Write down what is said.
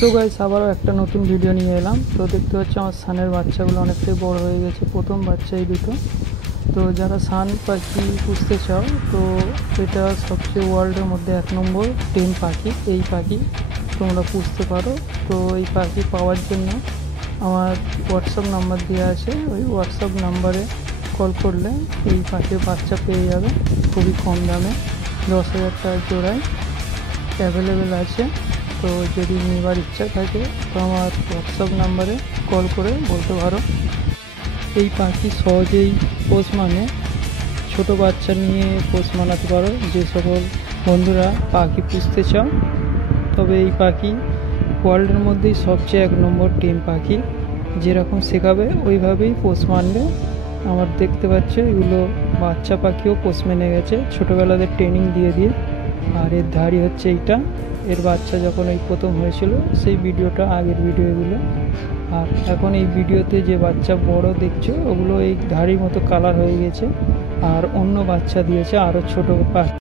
So guys আবারও একটা নতুন ভিডিও নিয়ে এলাম। তো দেখতে পাচ্ছি আমার সানের বাচ্চাগুলো অনেকটাই বড় হয়ে গেছে, প্রথম বাচ্চা এই দুটো। তো যারা সান পাখি পুষতে চাও তো এটা সবচেয়ে ওয়ার্ল্ডের মধ্যে 1 নম্বর টেম পাখি। এই পাখি তোমরা পুষতে পারো। তো এই পাখি পাওয়ার জন্য আমার হোয়াটসঅ্যাপ নাম্বার দেওয়া আছে, ওই হোয়াটসঅ্যাপ নাম্বারে কল করলে এই পাখির বাচ্চা পেয়ে যাবে খুবই কম দামে। 10,000 টাকা জোড়ায় অ্যাভেলেবেল আছে। তো যদি নেবার ইচ্ছা থাকে তো আমার হোয়াটসঅ্যাপ নাম্বারে কল করে বলতে পারো। এই পাখি সহজেই পোষ মানে ছোটো বাচ্চা নিয়ে পোষ মানাতে পারো যে সকল বন্ধুরা পাখি পুষতে চাও। তবে এই পাখি ওয়ার্ল্ডের মধ্যেই সবচেয়ে 1 নম্বর টেম পাখি। যেরকম শেখাবে ওইভাবেই পোষ মানবে। আমার দেখতে পাচ্ছ এগুলো বাচ্চা পাখিও পোষ মেনে গেছে ছোটোবেলাতে ট্রেনিং দিয়ে দিয়ে। আর এর ধাড়ি হচ্ছে এইটা, এর বাচ্চা যখন এই প্রথম হয়েছিল সেই ভিডিওটা, আগের ভিডিও এগুলো। আর এখন এই ভিডিওতে যে বাচ্চা বড় দেখছো ওগুলো এই ধাড়ির মতো কালার হয়ে গেছে, আর অন্য বাচ্চা দিয়েছে আরও ছোটো পাখি।